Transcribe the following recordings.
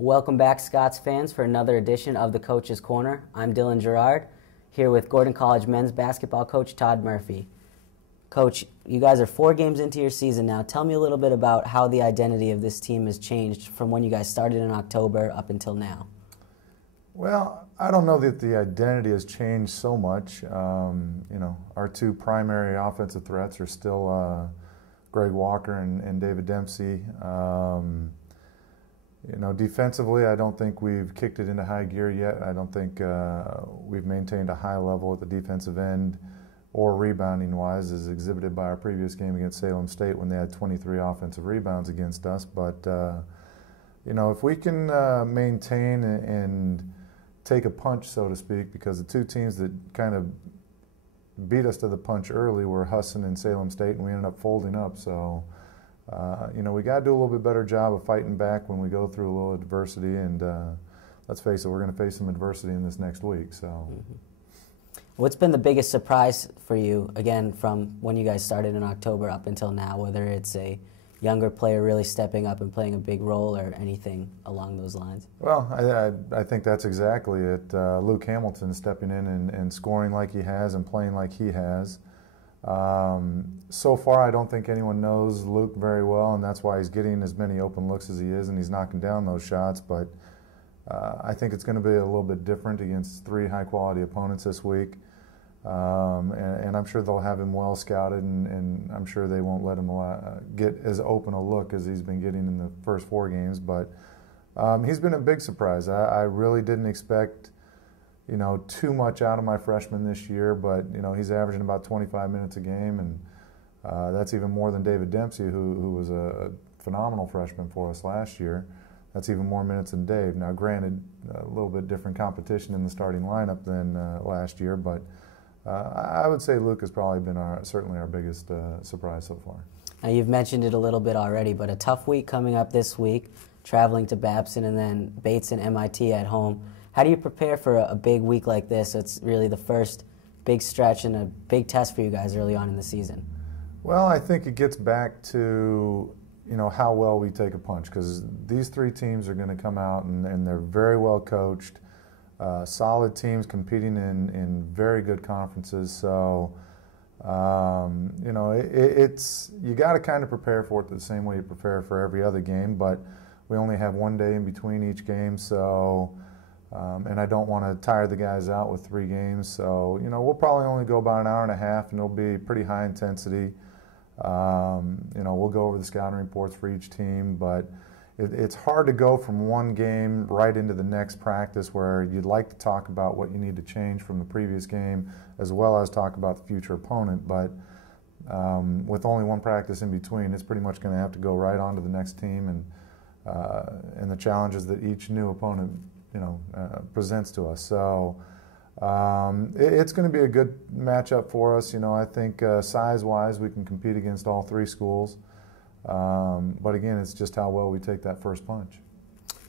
Welcome back, Scots fans, for another edition of the Coach's Corner. I'm Dylan Girard, here with Gordon College men's basketball coach Tod Murphy. Coach, you guys are 4 games into your season now. Tell me a little bit about how the identity of this team has changed from when you guys started in October up until now. Well, I don't know that the identity has changed so much. Our 2 primary offensive threats are still Greg Walker and David Dempsey. Defensively, I don't think we've kicked it into high gear yet. I don't think we've maintained a high level at the defensive end or rebounding-wise, as exhibited by our previous game against Salem State when they had 23 offensive rebounds against us. But, if we can maintain and take a punch, so to speak, because the 2 teams that kind of beat us to the punch early were Husson and Salem State, and we ended up folding up. So, we got to do a little bit better job of fighting back when we go through a little adversity. And let's face it, we're going to face some adversity in this next week. So, What's been the biggest surprise for you, again, from when you guys started in October up until now, whether it's a younger player really stepping up and playing a big role or anything along those lines? Well, I think that's exactly it. Luke Hamilton stepping in and scoring like he has and playing like he has. So far, I don't think anyone knows Luke very well, and that's why he's getting as many open looks as he is, and he's knocking down those shots. But I think it's going to be a little bit different against 3 high-quality opponents this week. And I'm sure they'll have him well scouted, and I'm sure they won't let him get as open a look as he's been getting in the first 4 games. But he's been a big surprise. I really didn't expect too much out of my freshman this year, but he's averaging about 25 minutes a game, and that's even more than David Dempsey, who was a phenomenal freshman for us last year. That's even more minutes than Dave. Now, granted, a little bit different competition in the starting lineup than last year, but I would say Luke has probably been certainly our biggest surprise so far. Now, you've mentioned it a little bit already, but a tough week coming up this week, traveling to Babson and then Bates and MIT at home. How do you prepare for a big week like this? It's really the first big stretch and a big test for you guys early on in the season. Well, I think it gets back to how well we take a punch, because these 3 teams are going to come out and they're very well coached. Solid teams competing in very good conferences, so it's you got to kind of prepare for it the same way you prepare for every other game. But we only have 1 day in between each game, so and I don't want to tire the guys out with 3 games. So we'll probably only go about an hour and a half, and it'll be pretty high intensity. We'll go over the scouting reports for each team, but it's hard to go from 1 game right into the next practice where you'd like to talk about what you need to change from the previous game as well as talk about the future opponent. But with only 1 practice in between, it's pretty much going to have to go right on to the next team and the challenges that each new opponent presents to us. So it's going to be a good matchup for us. I think size-wise we can compete against all 3 schools. But again, it's just how well we take that first punch.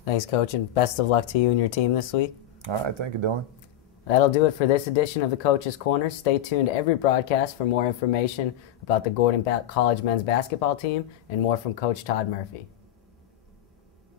Thanks, Coach, and best of luck to you and your team this week. All right, thank you, Dylan. That'll do it for this edition of the Coach's Corner. Stay tuned to every broadcast for more information about the Gordon College men's basketball team and more from Coach Tod Murphy.